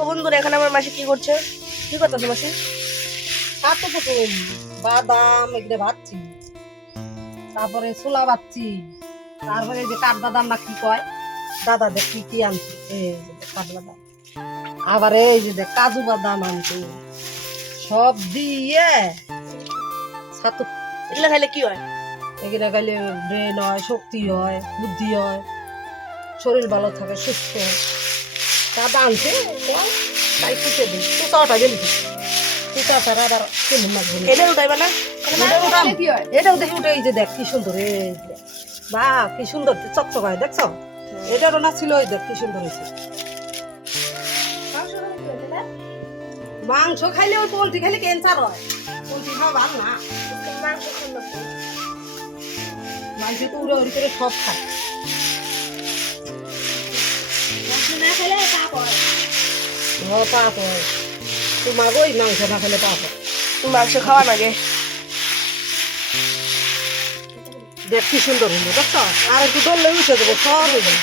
দেখো বন্ধুরা, এখানে আমার মাসি কি করছে? কি করতেছে মাসি? ছাতু কুটুম বাদাম এগুলো ভাজছি, তারপরে ছোলা ভাজছি, তারপরে এই যে কাঠবাদাম না কি কয়, দাদা দেখ কি কি আনছি, এই যে দেখ কাঠবাদাম, আবার এই যে দেখ কাজু বাদাম আনছি, সব দিয়ে ছাতু। এগুলো খাইলে কি হয়? এগুলো খাইলে ব্রেন হয়, শক্তি হয়, বুদ্ধি হয়, শরীর ভালো থাকে, সুস্থ হয়। দাদা আনছে তাই কুটে দিই, তুতাটা গেলি তুতা ছাড়া আবার কেমন লাগবে না। এটা উঠাইবা না? এটাও দেখি উঠে, এই যে দেখ কি সুন্দর, এই যে বা কি সুন্দর চকচকায়, দেখছো? এটারও না ছিল, ওই দেখ কি সুন্দর হয়েছে। মাংস খাইলে ওই পোলট্রি খাইলে ক্যান্সার হয়, পোলট্রি খাওয়া ভালো না। মাংস তো উড়ে উড়ি করে সব খায়। পাপ হয় তোমার, ওই মাংস না খেলে পাপ হয়। মাংস খাওয়া লাগে। দেখ কি সুন্দর হলো, দেখছো? আর একটু দৌড়লে উঠে দেবো, সব হয়ে যাবে।